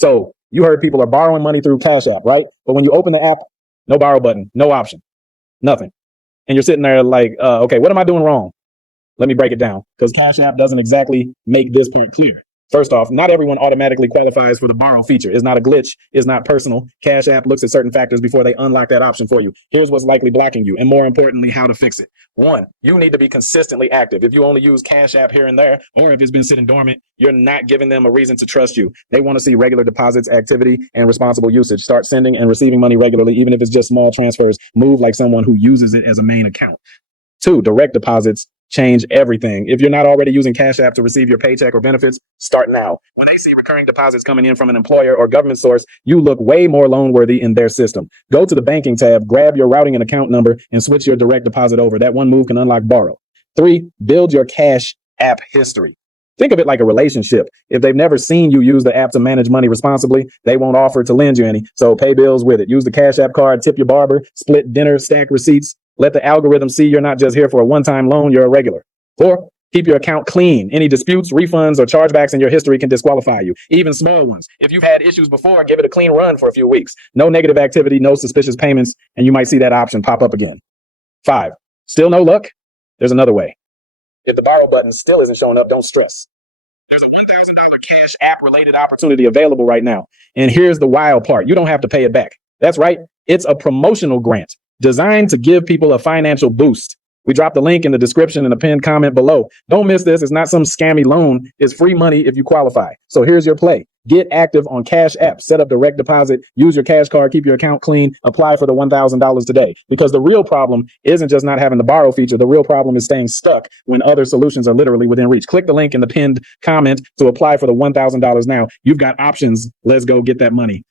So you heard people are borrowing money through Cash App, right? But when you open the app, no borrow button, no option, nothing. And you're sitting there like, okay, what am I doing wrong? Let me break it down, because Cash App doesn't exactly make this part clear. First off, not everyone automatically qualifies for the borrow feature. It's not a glitch. It's not personal. Cash App looks at certain factors before they unlock that option for you. Here's what's likely blocking you, and more importantly, how to fix it. One, you need to be consistently active. If you only use Cash App here and there, or if it's been sitting dormant, you're not giving them a reason to trust you. They want to see regular deposits, activity, and responsible usage. Start sending and receiving money regularly, even if it's just small transfers. Move like someone who uses it as a main account. Two, direct deposits change everything. If you're not already using Cash App to receive your paycheck or benefits, start now. When they see recurring deposits coming in from an employer or government source, you look way more loan worthy in their system. Go to the banking tab, grab your routing and account number, and switch your direct deposit over. That one move can unlock borrow. Three, build your Cash App history. Think of it like a relationship. If they've never seen you use the app to manage money responsibly, they won't offer to lend you any. So pay bills with it. Use the Cash App card, tip your barber, split dinner, stack receipts. Let the algorithm see you're not just here for a one-time loan, you're a regular. 4, keep your account clean. Any disputes, refunds, or chargebacks in your history can disqualify you, even small ones. If you've had issues before, give it a clean run for a few weeks. No negative activity, no suspicious payments, and you might see that option pop up again. 5, still no luck? There's another way. If the borrow button still isn't showing up, don't stress. There's a $1,000 Cash App related opportunity available right now. And here's the wild part. You don't have to pay it back. That's right. It's a promotional grant designed to give people a financial boost. We dropped the link in the description and the pinned comment below. Don't miss this. It's not some scammy loan. It's free money if you qualify. So here's your play. Get active on Cash App. Set up direct deposit. Use your cash card. Keep your account clean. Apply for the $1,000 today. Because the real problem isn't just not having the borrow feature. The real problem is staying stuck when other solutions are literally within reach. Click the link in the pinned comment to apply for the $1,000 now. You've got options. Let's go get that money.